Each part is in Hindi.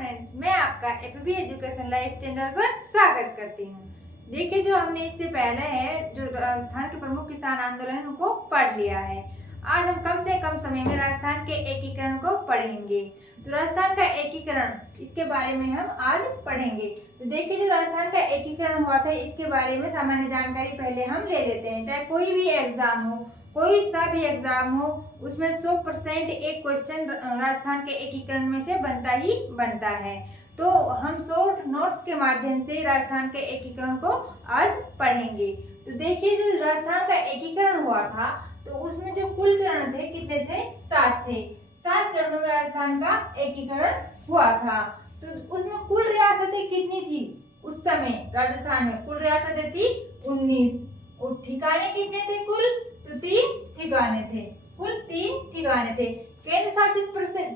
फ्रेंड्स, मैं आपका एपीबी एजुकेशन लाइव चैनल पर स्वागत करती हूँ। देखिए, जो हमने इससे पहले है जो राजस्थान के प्रमुख किसान आंदोलन को पढ़ लिया है। आज हम कम से कम समय में राजस्थान के एकीकरण को पढ़ेंगे। तो राजस्थान का एकीकरण, इसके बारे में हम आज पढ़ेंगे। तो देखिए, जो राजस्थान का एकीकरण हुआ था इसके बारे में सामान्य जानकारी पहले हम ले लेते हैं। चाहे कोई भी एग्जाम हो, कोई सा भी एग्जाम हो, उसमें 100% एक क्वेश्चन राजस्थान के एकीकरण में से बनता ही बनता है। तो हम शॉर्ट नोट्स के माध्यम से राजस्थान के एकीकरण को आज पढ़ेंगे। तो देखिए, जो राजस्थान का एकीकरण हुआ था तो उसमें जो कुल चरण थे कितने थे? 7 थे। 7 चरणों में राजस्थान का एकीकरण हुआ था। तो उसमें कुल रियासतें कितनी थी? उस समय राजस्थान में कुल रियासतें थी 19 और ठिकाने कितने थे कुल? तो 3 ठिकाने थे। कुल 3 ठिकाने थे। केंद्र शासित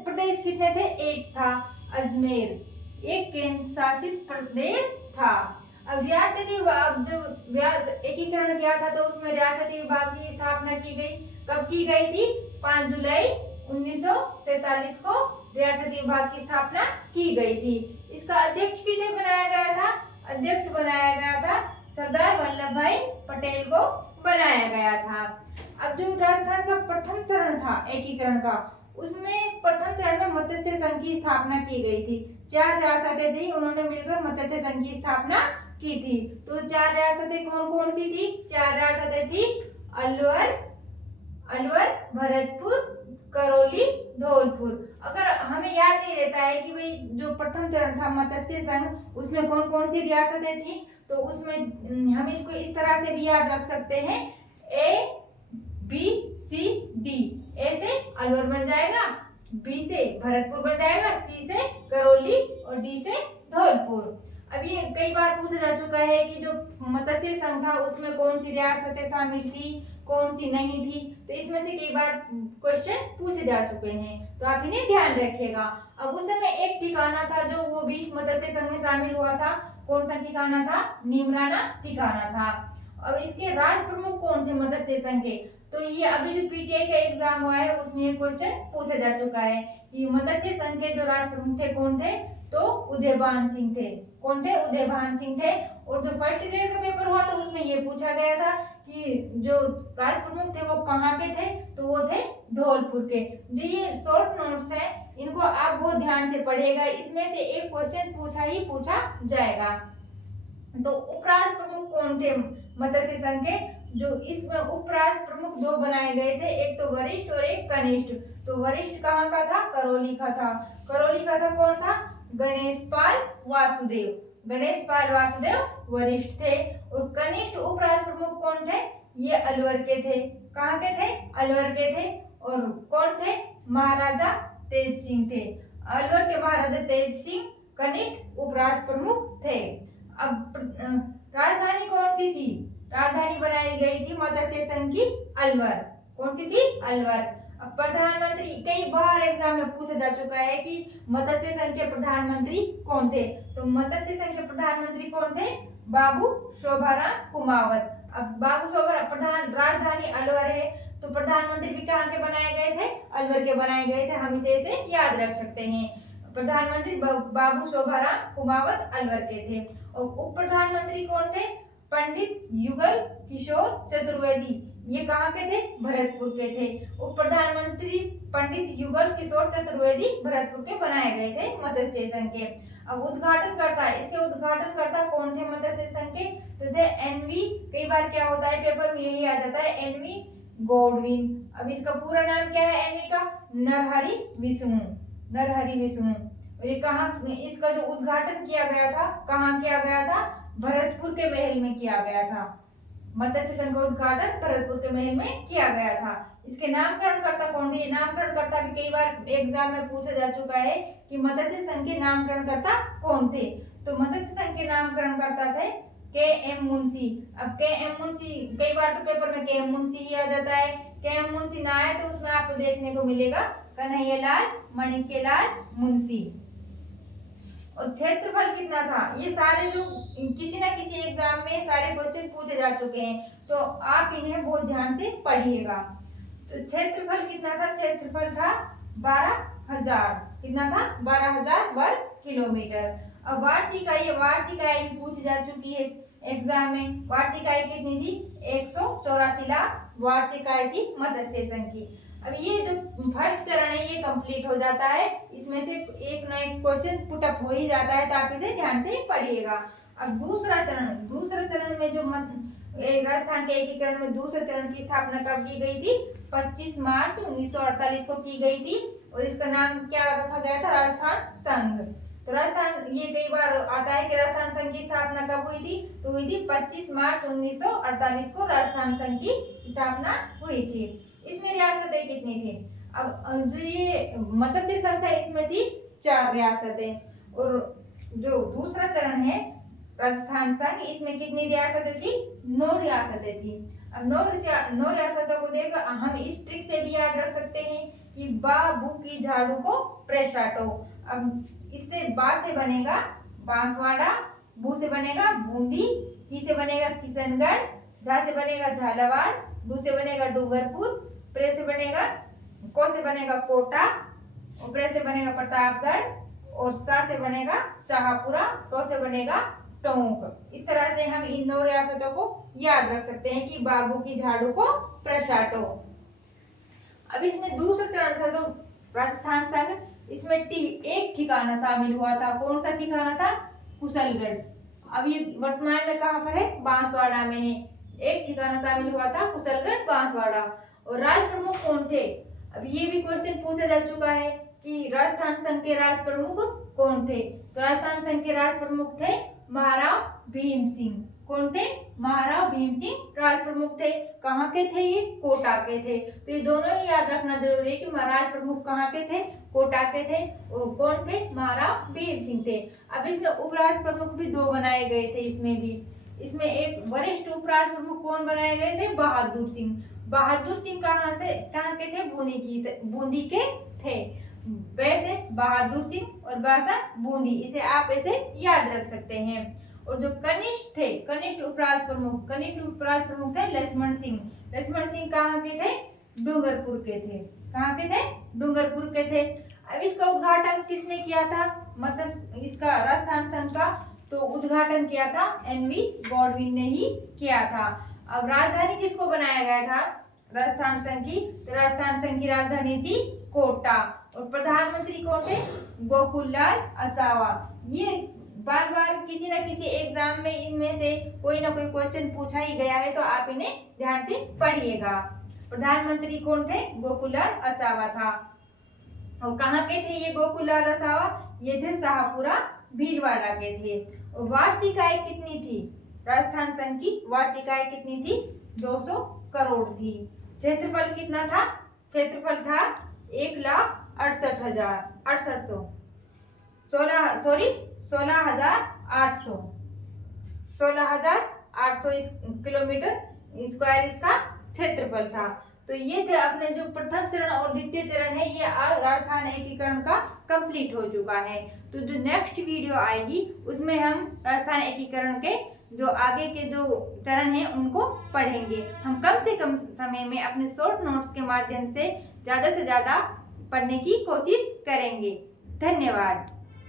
प्रदेश कितने थे? 1 था, अजमेर। एक केंद्र शासित प्रदेश था। अब रियासती विभाग, जो एकीकरण किया था तो उसमें रियासती विभाग की स्थापना की गई। कब की गई थी? 5 जुलाई 1947 को रियासती विभाग की स्थापना की गई थी। इसका अध्यक्ष किसे बनाया गया था? अध्यक्ष बनाया गया था सरदार वल्लभ भाई पटेल को बनाया गया था। अब जो राजस्थान का प्रथम चरण था एकीकरण का, उसमें प्रथम चरण में मत्स्य संघ की स्थापना की गई थी। 4 रियासतें थी, उन्होंने मिलकर मत्स्य संघ की स्थापना की थी। तो 4 रियासतें कौन कौन सी थी? 4 रियासतें थी अलवर, भरतपुर, करौली, धौलपुर। अगर हमें याद नहीं रहता है कि भाई जो प्रथम चरण था मत्स्य संघ, उसमें कौन कौन सी रियासतें थी, तो उसमें हम इसको इस तरह से भी याद रख सकते हैं, A, B, C, D। A से अलवर बन जाएगा, B से भरतपुर बन जाएगा, C से करौली और D से धौलपुर। अब ये कई बार पूछा जा चुका है कि जो मत्स्य संघ था उसमें कौन सी रियासतें शामिल थी, कौन सी नहीं थी। तो इसमें से कई बार क्वेश्चन पूछे जा चुके हैं, तो आप इन्हें ध्यान रखिएगा। अब उस समय एक ठिकाना था जो वो भी मत्स्य संघ में शामिल हुआ था। कौन सा ठिकाना था? नीमराना ठिकाना था। अब इसके राज प्रमुख कौन थे मत्स्य संघ के? तो ये अभी जो पीटीआई का एग्जाम हुआ है उसमें ये क्वेश्चन पूछा जा चुका है कि मत्स्य संघ के जो राज प्रमुख थे कौन थे? तो उदयभान सिंह थे। कौन थे? उदयभान सिंह थे। और जो फर्स्ट ग्रेड का पेपर हुआ तो उसमें ये पूछा गया था कि जो राज प्रमुख थे वो कहाँ के थे? तो वो थे धौलपुर के। जो ये शॉर्ट नोट्स हैं इनको आप बहुत ध्यान से पढ़िएगा, इसमें से एक क्वेश्चन पूछा ही पूछा जाएगा। तो उपराष्ट्र प्रमुख कौन थे मत्स्य संघ के? जो इसमें उपराष्ट्र प्रमुख 2 बनाए गए थे, एक तो वरिष्ठ और एक कनिष्ठ। तो वरिष्ठ कहाँ का था? करौली का था। करौली का था कौन था? गणेशपाल वासुदेव। गणेशपाल वासुदेव वरिष्ठ थे। और कनिष्ठ उपराष्ट्र प्रमुख कौन थे? ये अलवर के थे। कहाँ के थे? अलवर के थे। और कौन थे? महाराजा तेज सिंह थे। अलवर के महाराजा तेज सिंह कनिष्ठ उपराष्ट्र प्रमुख थे। अब राजधानी कौन सी थी? राजधानी बनाई गई थी मत्स्य संघ की अलवर। कौन सी थी? अलवर। अब प्रधानमंत्री, कई बार एग्जाम में पूछा जा चुका है कि मत्स्य संघ के प्रधानमंत्री कौन थे? तो मत्स्य संघ के प्रधानमंत्री कौन थे? बाबू शोभाराम कुमावत। अब बाबू शोभाराम, प्रधान राजधानी अलवर है तो प्रधानमंत्री भी कहाँ के बनाए गए थे? अलवर के बनाए गए थे। हम इसे याद रख सकते हैं। प्रधानमंत्री बाबू शोभाराम कुमावत अलवर के थे। और उप प्रधानमंत्री कौन थे? पंडित युगल किशोर चतुर्वेदी। ये कहाँ के थे? भरतपुर के थे। उप प्रधानमंत्री पंडित युगल किशोर चतुर्वेदी भरतपुर के बनाए गए थे मत्स्य संघ के। अब उद्घाटनकर्ता, इसके उद्घाटनकर्ता कौन थे मत्स्य संघ के? तो थे एनवी। कई बार क्या होता है पेपर में यही आ जाता है, एनवी गॉडविन। अब इसका पूरा नाम क्या है एनवी का? नरहरि विष्णु। नरहरि विष्णु। और ये कहाँ, इसका जो उद्घाटन किया गया था कहाँ किया गया था? भरतपुर के महल में किया गया था। मत्स्य संघ का उद्घाटन भरतपुर के महल में किया गया था। इसके नामकरणकर्ता कौन थे? ये नामकरणकर्ता भी कई बार एग्जाम में पूछा जा चुका है कि मत्स्य संघ के नामकरणकर्ता कौन थे? तो मत्स्य संघ के नामकरणकर्ता थे के एम मुंशी। अब के एम मुंशी, कई बार तो पेपर में के एम मुंशी ही आ जाता है। के एम मुंशी ना आए तो उसमें आपको देखने को मिलेगा कन्हैयालाल माणिक्यलाल मुंशी। और क्षेत्रफल कितना था? ये सारे जो किसी ना किसी एग्जाम में सारे क्वेश्चन पूछे जा चुके हैं, तो आप इन्हें बहुत ध्यान से पढ़िएगा। तो क्षेत्रफल कितना था? क्षेत्रफल था 12,000। कितना था 12,000 वर्ग किलोमीटर। अब वार्षिक आय भी पूछी जा चुकी है एग्जाम में। वार्षिक आय कितनी थी 184 लाख वार्षिक आय थी मत्स्य संघ की। अब ये जो फर्स्ट चरण है ये कंप्लीट हो जाता है, इसमें से एक ना एक क्वेश्चन पुटअप हो ही जाता है, तो आप इसे ध्यान से पढ़िएगा। अब दूसरा चरण में जो राजस्थान के एकीकरण में दूसरे चरण की स्थापना कब की गई थी 25 मार्च 1948 को की गई थी, और इसका नाम क्या रखा गया था राजस्थान संघ। तो राजस्थान, ये कई बार आता है कि राजस्थान संघ की स्थापना कब हुई थी, तो हुई थी 25 मार्च 1948 को राजस्थान संघ की स्थापना हुई थी। इसमें रियासतें कितनी थी, अब जो ये मत्स्य संघ था इसमें थी 4 रियासतें, और जो दूसरा चरण है राजस्थान संघ इसमें कितनी रियासतें थी 9 रियासतें थी। अब 9 रियासतों को देख हम इस ट्रिक से भी याद रख सकते हैं कि बा बू की झाड़ू को प्रेशाटो। अब इससे बा से बनेगा बांसवाड़ा, बू से बनेगा बूंदी, की से बनेगा किशनगढ़, झा से बनेगा झालावाड़, डू से बनेगा डूंगरपुर, प्रे से बनेगा को से बनेगा कोटा, और प्रे से बनेगा प्रतापगढ़, और सा से बनेगा शाहपुरा, टो से बनेगा टोंक। इस तरह से हम इन 9 रियासतों को याद रख सकते हैं कि बाबू की झाड़ू को प्रशाटो। अब इसमें दूसरा चरण था तो राजस्थान संघ, इसमें एक ठिकाना शामिल हुआ था। कौन सा ठिकाना था कुशलगढ़। अब ये वर्तमान में कहाँ पर है बांसवाड़ा में है। एक ठिकाना शामिल हुआ था कुशलगढ़ बांसवाड़ा। और राज प्रमुख कौन थे, अब ये भी क्वेश्चन पूछा जा चुका है कि राजस्थान संघ के राज प्रमुख कौन थे। तो राजस्थान संघ के राज प्रमुख थे महाराव भीम सिंह। कौन थे महाराव भीम सिंह राज प्रमुख थे। कहाँ के थे ये कोटा के थे। तो ये दोनों ही याद रखना जरूरी है कि महाराज प्रमुख कहाँ के थे कोटा के थे। और कौन थे महाराव भीम सिंह थे। अब इसमें उपराज प्रमुख भी 2 बनाए गए थे। इसमें एक वरिष्ठ उपराज प्रमुख कौन बनाए गए थे बहादुर सिंह। बहादुर सिंह कहाँ के थे बूंदी के थे। वैसे बहादुर सिंह और बासा बूंदी, इसे आप ऐसे याद रख सकते हैं। और जो कनिष्ठ उपराज प्रमुख थे लक्ष्मण सिंह। लक्ष्मण सिंह कहाँ के थे डूंगरपुर के थे। कहाँ के थे डूंगरपुर के थे। अब इसका उद्घाटन किसने किया था, मतलब इसका राजस्थान संघ का तो उद्घाटन किया था एनवी गॉडविन ने ही किया था। अब राजधानी किसको बनाया गया था राजस्थान संघ की, तो राजस्थान संघ की राजधानी थी कोटा। और प्रधानमंत्री कौन थे गोकुललाल आसावा। ये बार बार किसी न किसी एग्जाम में इनमें से कोई ना कोई क्वेश्चन पूछा ही गया है, तो आप इन्हें ध्यान से पढ़िएगा। प्रधानमंत्री कौन थे गोकुललाल आसावा था। और कहाँ के थे ये गोकुललाल आसावा, ये थे शाहपुरा भीलवाड़ा के थे। और वार्षिक आय कितनी थी राजस्थान संघ की, वार्षिक आय कितनी थी 200 करोड़ थी। क्षेत्रफल कितना था, क्षेत्रफल था 1,68,800 16,800 किलोमीटर स्क्वायर इसका क्षेत्रफल था। तो ये थे अपने जो प्रथम चरण और द्वितीय चरण है, ये राजस्थान एकीकरण का कंप्लीट हो चुका है। तो जो नेक्स्ट वीडियो आएगी उसमें हम राजस्थान एकीकरण के जो आगे के जो चरण हैं उनको पढ़ेंगे। हम कम से कम समय में अपने शॉर्ट नोट्स के माध्यम से ज़्यादा पढ़ने की कोशिश करेंगे। धन्यवाद।